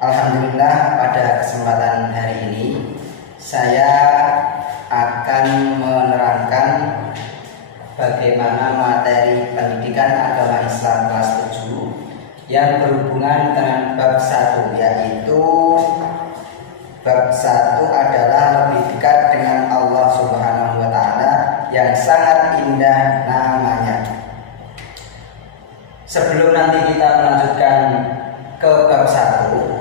Alhamdulillah, pada kesempatan hari ini saya akan menerangkan bagaimana materi pendidikan agama Islam kelas 7 yang berhubungan dengan bab 1, yaitu bab 1 adalah lebih dekat dengan Allah Subhanahu wa Ta'ala yang sangat indah namanya. Sebelum nanti kita melanjutkan ke bab 1,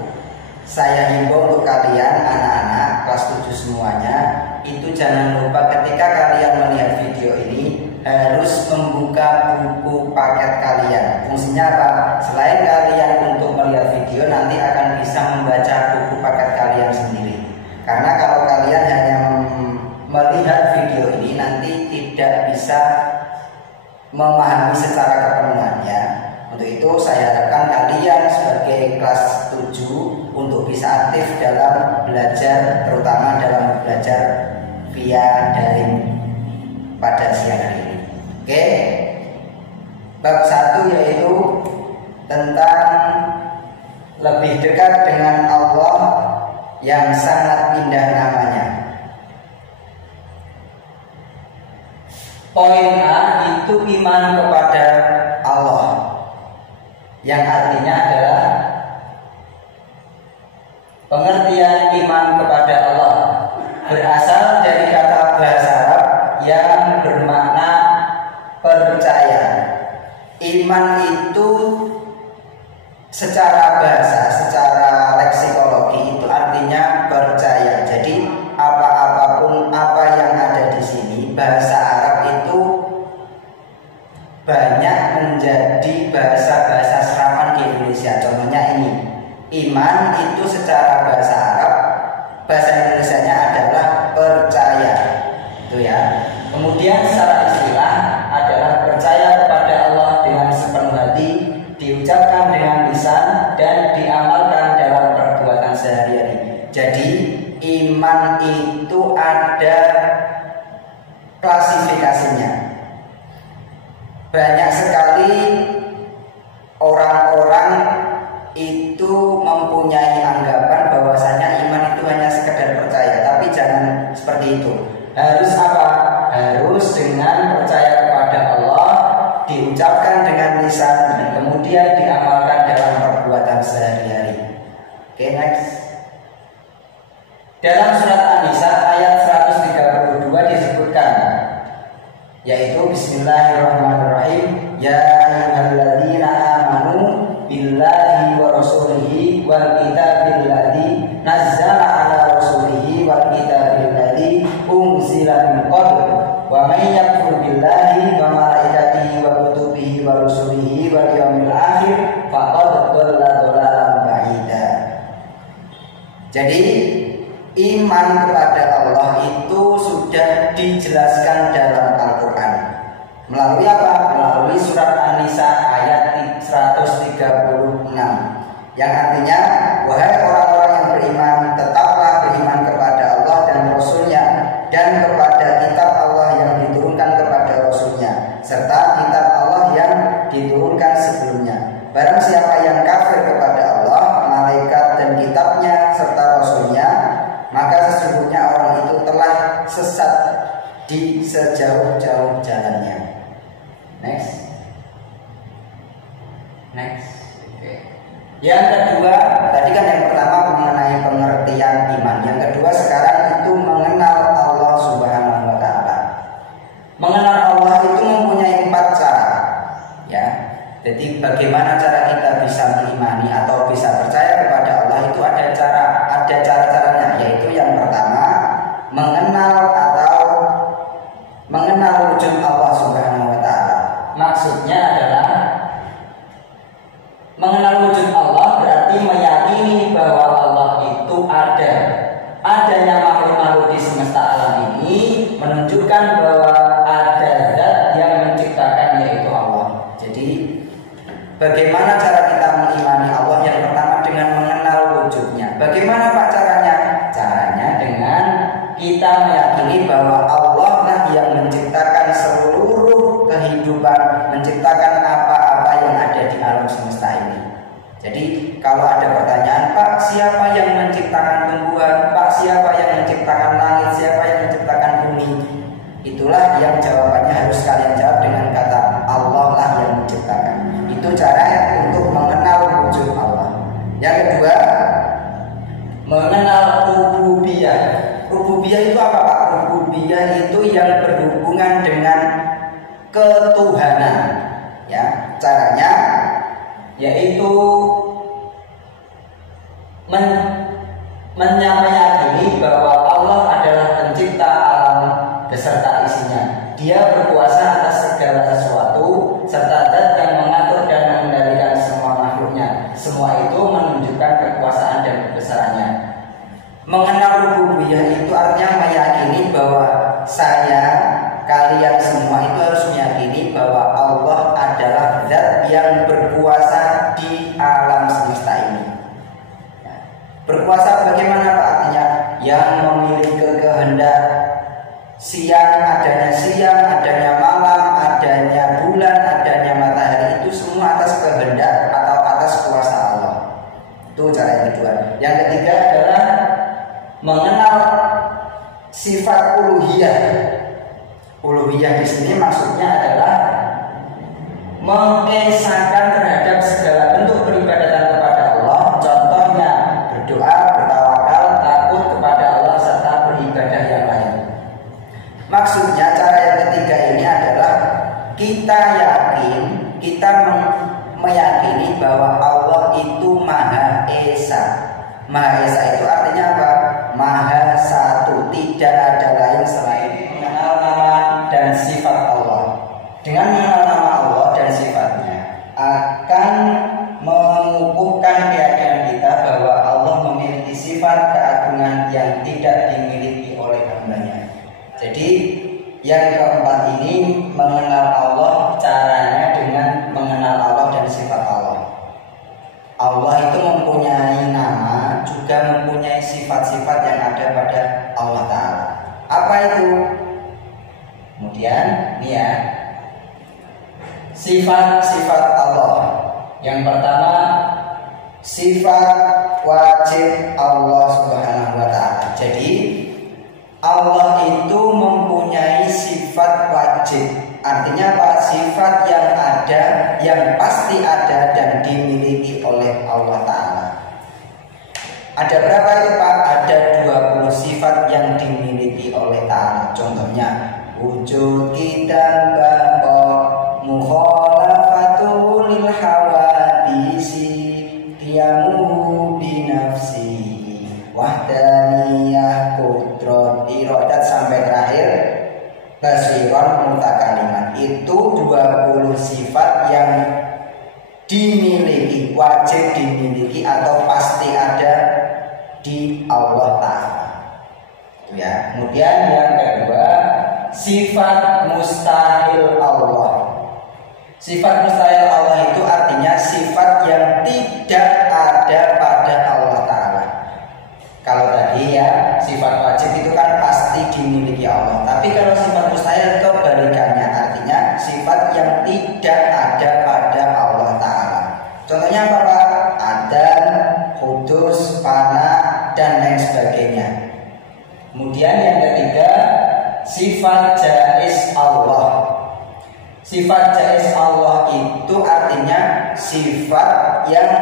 saya himbau untuk kalian anak-anak kelas 7 semuanya, itu jangan lupa ketika kalian melihat video ini harus membuka buku paket kalian. Fungsinya apa? Selain kalian untuk melihat video, nanti akan bisa membaca buku paket kalian sendiri. Karena kalau kalian hanya melihat video ini, nanti tidak bisa memahami secara kepenuhannya. Untuk itu saya harapkan kalian sebagai kelas 7 untuk bisa aktif dalam belajar, terutama dalam belajar via daring pada siang hari ini. Oke. Bab 1 yaitu tentang lebih dekat dengan Allah yang sangat indah namanya. Poin A itu iman kepada Allah, yang artinya adalah pengertian iman kepada Allah berasal dari kata bahasa Arab yang bermakna percaya. Iman itu secara bahasa, secara leksikologi itu artinya percaya. Jadi apapun yang ada di sini, bahasa Arab itu banyak menjadi bahasa-bahasa serapan di Indonesia. Contohnya ini, iman itu secara bahasa Arab, bahasa Indonesianya adalah percaya, itu ya. Kemudian secara istilah adalah percaya kepada Allah dengan sepenuh hati, diucapkan dengan lisan dan diamalkan dalam perbuatan sehari-hari. Jadi iman itu ada klasifikasinya. Banyak sekali orang-orang itu mempunyai anggapan bahwasanya iman itu hanya sekedar percaya, tapi jangan seperti itu. Harus apa? Harus dengan percaya kepada Allah, diucapkan dengan lisan dan kemudian diamalkan dalam perbuatan sehari-hari. Oke, next. Dalam surat An-Nisa ayat 132 disebutkan, yaitu Bismillahirrahmanirrahim, ya ayyuhalladzina amanu billahi wa rasulihi wal kitabil ladzi nazzala ala rasulihi wal kitabil ladzi unzila min qabl wa may yakfur billahi wa malaikatihi wa kutubihi wa rusulihi wal yawmil akhir faqad dhalla dhalalan ba'ida. Jadi iman kepada Allah itu sudah dijelaskan dalam Al-Quran. Melalui apa? Melalui surat An-Nisa ayat 136, yang artinya, wahai orang-orang yang beriman, tetaplah beriman kepada Allah dan Rasul-Nya, dan kepada kitab Allah yang diturunkan kepada Rasul-Nya, serta kitab Allah yang diturunkan sebelumnya. Barang siapa yang kafir kepada Allah, malaikat dan kitabnya serta Rasul-Nya, maka sesungguhnya orang itu telah sesat di sejauh-jauh jalannya. Next. Okay. Yang kedua, tadi kan yang pertama mengenai pengertian iman. Yang kedua sekarang itu mengenal Allah Subhanahu wa Ta'ala. Mengenal Allah itu mempunyai 4 cara, ya. Jadi bagaimana cara kita bisa mengimani atau bisa percaya kepada Allah itu ada cara-caranya, yaitu yang pertama mengenal wujud Allah Subhanahu wa Ta'ala. Maksudnya adalah mengenal wujud Allah berarti meyakini bahwa Allah itu ada. Adanya makhluk-makhluk di semesta alam ini menunjukkan bahwa ada zat yang menciptakan, yaitu Allah. Jadi bagaimana cara kita mengimani Allah? pertanyaan, Pak, siapa yang menciptakan tumbuhan? Pak, siapa yang menciptakan langit? Siapa yang menciptakan bumi? Itulah yang jawabannya harus kalian jawab dengan kata Allah lah yang menciptakan. Itu cara untuk mengenal wujud Allah. Yang kedua, mengenal rububiyah. Rububiyah itu apa, Pak? Rububiyah itu yang berhubungan dengan ketuhanan. Ya, caranya yaitu meyakini bahwa Allah adalah pencipta alam beserta isinya. Dia berkuasa atas segala sesuatu serta zat yang mengatur dan mengendalikan semua makhluknya. Semua itu menunjukkan kekuasaan dan kebesarannya. Mengenal rububiyah itu artinya meyakini bahwa kalian semua itu harus meyakini bahwa Allah adalah zat yang berkuasa di alam semesta ini. Berkuasa bagaimana, Pak? Artinya yang memiliki kehendak siang, adanya malam, adanya bulan, adanya matahari, itu semua atas kehendak atau atas kuasa Allah. Itu cara yang kedua. Yang ketiga adalah mengenal sifat uluhiyah. Uluhiyah di sini maksudnya adalah mengesahkan terhadap segala bentuk peribadatan kepada Allah. Contohnya berdoa, bertawakal, takut kepada Allah serta beribadah yang lain. Maksudnya cara yang ketiga ini adalah kita meyakini bahwa Allah itu Maha Esa. Maha Esa itu artinya apa? Maha satu, tidak ada lain selain mengenal nama dan sifat Allah. Dengan mengenal nama Allah dan sifatnya akan mengukuhkan keyakinan kita bahwa Allah memiliki sifat keagungan yang tidak dimiliki oleh hambanya. Jadi yang keempat ini mengenal Allah, caranya dengan mengenal Allah dan sifat Allah. Allah itu mempunyai nama, juga mempunyai sifat-sifat yang ada pada Allah Ta'ala. Apa itu? Kemudian ini ya, sifat-sifat Allah. Yang pertama, sifat wajib Allah Subhanahu wa Ta'ala. Jadi Allah itu mempunyai sifat wajib. Artinya apa? Sifat yang ada, yang pasti ada dan dimiliki oleh Allah Ta'ala. Ada berapa itu, Pak? Ada 20 sifat yang dimiliki oleh Ta'ala. Contohnya wujud kita baqa mukhalafatu lil hawadisi qiyamu binafsi wahdaniyah qudrat iradat sampai terakhir basiron mutakalimat. Itu 20 sifat yang dimiliki, wajib dimiliki atau pasti ada di Allah Ta'ala. Itu ya. Kemudian yang kedua, sifat mustahil Allah. Sifat mustahil Allah itu artinya sifat yang tidak ada pada Allah Ta'ala. Kalau tadi ya sifat wajib itu kan pasti dimiliki Allah. Tapi kalau sifat mustahil itu kebalikannya, artinya sifat yang tidak ada pada Allah Ta'ala. Contohnya apa, Pak? Adzan, hudus, fana, dan lain sebagainya. Kemudian yang ketiga, sifat jaiz Allah. Sifat jaiz Allah itu artinya sifat yang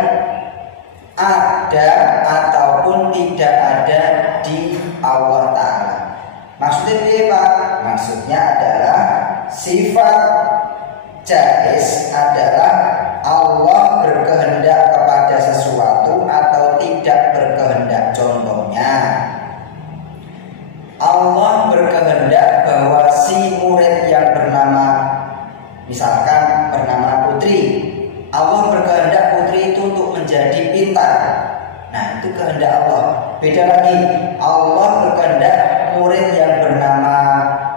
ada ataupun tidak ada di Allah Ta'ala. Maksudnya apa? Maksudnya adalah sifat jaiz adalah Allah berkehendak kepada sesuatu atau tidak berkehendak. Contohnya, Allah berkehendak bahwa si murid yang misalkan bernama Putri, Allah berkehendak Putri itu untuk menjadi pintar. Nah, itu kehendak Allah. Beda lagi, Allah berkehendak murid yang bernama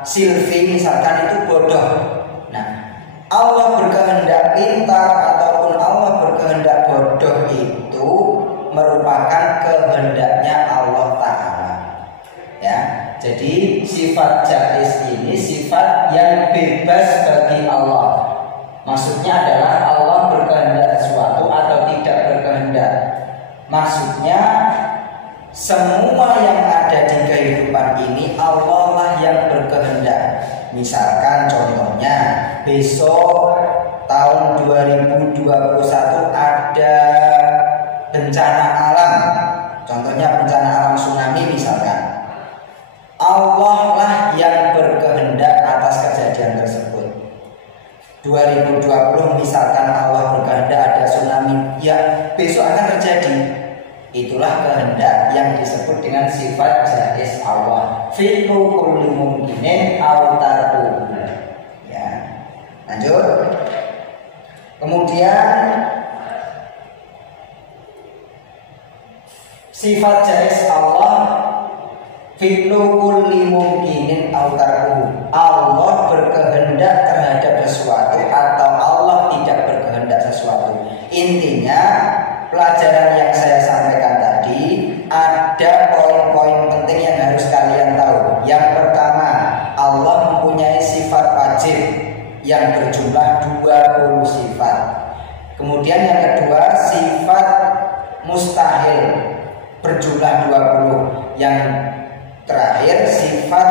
Silvi misalkan itu bodoh. Nah, Allah berkehendak pintar ataupun Allah berkehendak bodoh itu merupakan kehendaknya Allah Ta'ala. Ya, jadi sifat jaiz ini sifat yang bebas bagi Allah. Maksudnya adalah Allah berkehendak sesuatu atau tidak berkehendak. Maksudnya semua yang ada di kehidupan ini Allah lah yang berkehendak. Misalkan contohnya besok tahun 2021 ada bencana alam. Contohnya bencana alam tsunami misalkan. Allah lah yang berkehendak atas kejadian tersebut. 2020 misalkan Allah berkehendak ada tsunami, ya besok akan terjadi. Itulah kehendak yang disebut dengan sifat jaiz Allah. Fi'lu kulli mumkinin aw tarku. Ya. Lanjut. Kemudian sifat jaiz Allah fi'lu kulli mumkinin aw tarku. Allah berkehendak terhadap sesuatu atau Allah tidak berkehendak sesuatu. Intinya pelajaran yang saya sampaikan tadi ada poin-poin penting yang harus kalian tahu. Yang pertama, Allah mempunyai sifat wajib yang berjumlah 20 sifat. Kemudian yang kedua, sifat mustahil berjumlah 20. Yang terakhir, sifat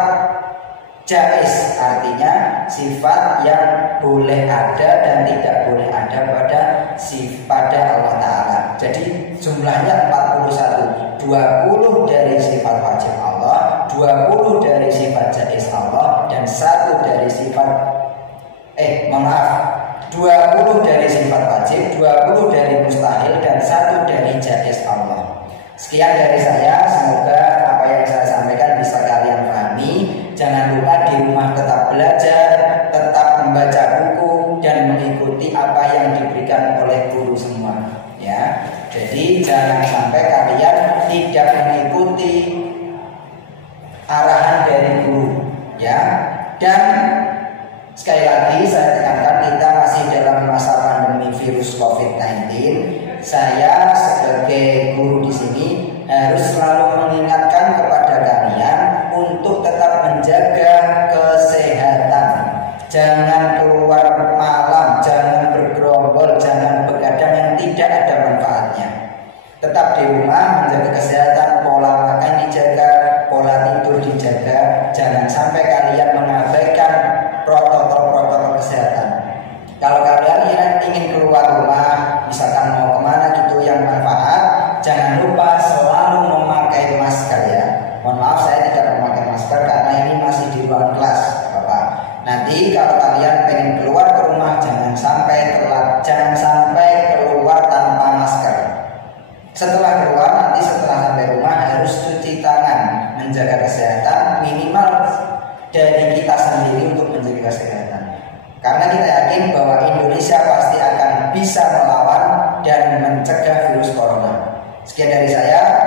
jaiz, artinya sifat yang boleh ada dan tidak boleh ada pada Allah Ta'ala. Jadi jumlahnya 41. 20 dari sifat wajib Allah, 20 dari sifat jaiz Allah, dan 1 dari sifat 20 dari sifat wajib, 20 dari mustahil, dan 1 dari jaiz Allah. Sekian dari saya, semoga apa yang saya sampaikan bisa kalian pahami. Jangan lupa di rumah tetap belajar, tetap membaca buku, dan mengikuti apa yang diberikan oleh guru semua. Ya, jadi jangan sampai kalian tidak mengikuti arahan dari guru. Ya, dan sekali lagi saya tekankan kita masih dalam masa pandemi virus COVID-19. Saya sebagai guru di sini harus selalu mengingatkan kepada kalian untuk tetap menjaga kesehatan. Jangan keluar malam, jangan bergerombol, jangan begadang yang tidak ada manfaatnya. Tetap di rumah menjaga kesehatan, pola makan dijaga, pola tidur dijaga. Jangan sampai kalian mengabaikan protokol-protokol kesehatan. Kalau kalian ingin keluar rumah, misalkan mau kemana gitu yang manfaat, jangan lupa selalu memakai masker ya. Mohon maaf saya tidak memakai masker karena ini masih di ruang kelas, Bapak. Nanti kalau kalian pengen keluar ke rumah, jangan sampai keluar tanpa masker. Setelah keluar, nanti setelah sampai rumah harus cuci tangan, menjaga kesehatan minimal dari kita sendiri untuk menjaga kesehatan. Karena kita yakin bahwa Indonesia pasti akan bisa melawan dan mencegah virus corona. Sekian dari saya.